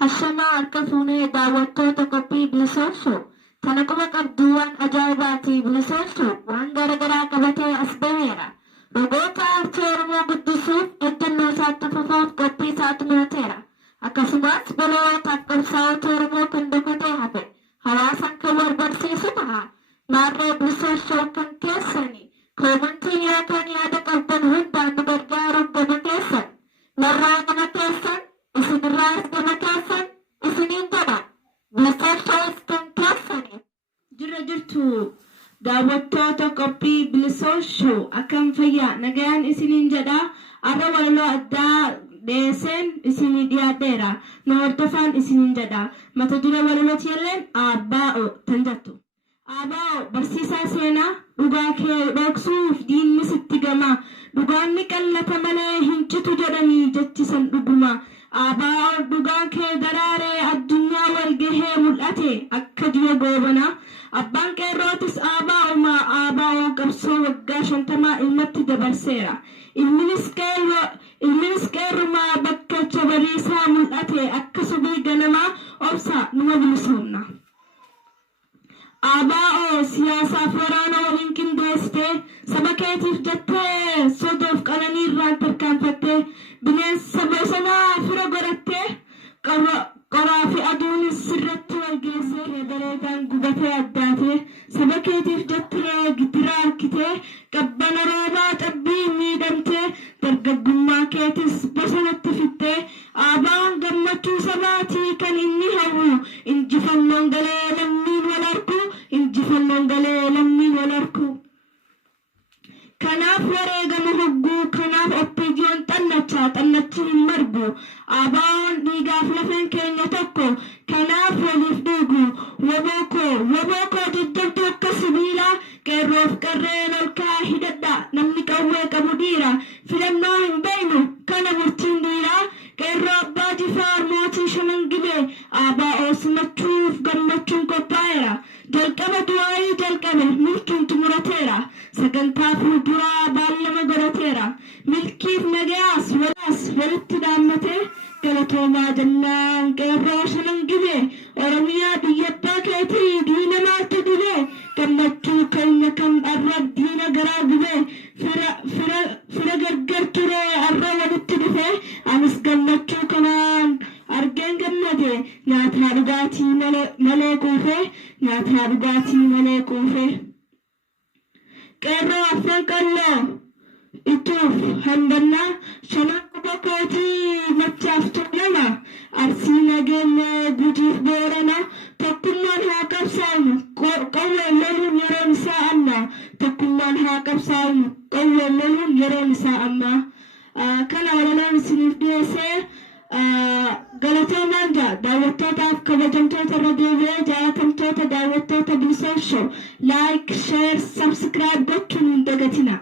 Hashamaa harka fuunee daawwattoota qophii bilisoomsuu kana quba qabduuwwan ajaa'ibaatii bilisoomsuu waan garaagaraa qabatee as baheera. Rogoota aartii Oromoo guddisuuf ejjennoo isaatti fufuuf qophii isaatti murateera. Akkasumas balootaaf qabsaa'ota Oromoo kan dhokatee hafe hawaasan kan wal barsiisu ta'a. Maarree bilisoomsuu kan keessanii koomantiin yookaan yaada qabdan hundaan nu gargaaruuf gama keessan warraa gama keessan isinirraas gama keessan isiniin jedha bilisoomsuus kan keessanii. Jira jirtu daawwattoota qophii bilisoomsuu akkam fayyaa nagayaan isiniin jedha. Arra walaloo addaa dhiyeesseen isinii dhiyaateera. Na hordofaan isiniin jedha. Mata dura walalooti illeen ABO tan jettu. ABO barsiisaa seenaa dhugaa kee dhoksuuf diinni sitti gama. Dhugaanni qallata malee hin citu jedhanii jechisan dhuguma. ABO dhugaa kee daraaree addunyaa wal gahee mul'ate akka ji'a goobana. Abbaan qeerrootis ABO qabsoo waggaa 50 ilmatti dabarseera. Ilminis qeerrumaa bakka jabariisaa mul'ate akka subii ganamaa obsa numa bilisoomna. ABO siyaasaaf waraana waliin qindeessitee saba keetiif jettee sodoof qananii irraan tarkaanfattee bineensa bosonaa fira godhattee qoraa fi aduunis sirratti wal geessee dareetaan gubatee addaatee saba keetiif jettee gidiraa harkitee qabbana roobaa cabbii miidhamtee dargaggummaa keetis bosonatti fittee ABO'n gammachuu sabaatii kan inni hawwu injifannoon galee lammiin wal argu injifannoon galee lammiin wal argu. Kanaaf wareegama hogguu kanaaf oppiidiyoon xannachi hin margu. ABO'n dhiigaaf lafeen keenya tokko kanaaf waliif dhugu. Waboo koo jajjabduu akka sibiilaa qeerroof qarreen olkaa hidhadha namni qawwee qabu dhiira. Filannoo hin beeknu kana murtiin dhiiraa qeerroo abbaa Jifaar mootii shanan gibee ABO simachuuf gammachuun qophaa'eera. Jalqaba du'aayii jalqabe milkiin xumurateera. Sagantaa fuulduraa baallama godhateera. Milkiif nagayaas walitti dhaammatee galatoomaa jennaan qeerroo shanan gibee Oromiyaa biyya abbaa keetii diina maaltu dibee gammachuu keenya kan arrab diina garaa gubee fira gargar turee arra walitti dhufee anis gammachuu kanaan argeen gammade nyaataa dhugaatii malee quufee nyaataa dhugaatii malee quufee. Qeerroo afran qalloo ituuf hambannaa shanan quba kootii machaaf tuulama Arsii nageenya gujiif boorana tokkummaan haa qabsaa'u qawween loluun yeroon isaa amma tokkummaan haa qabsaa'u qawween loluun yeroon isaa amma. Kana walaloon isiniif dhiyeessee galatoomaan daawwattootaaf kabajamtoota irra deebi'ee jaallatamtoota daawwattoota bilisoomsuu like share subscribe gochuun hin dagatina.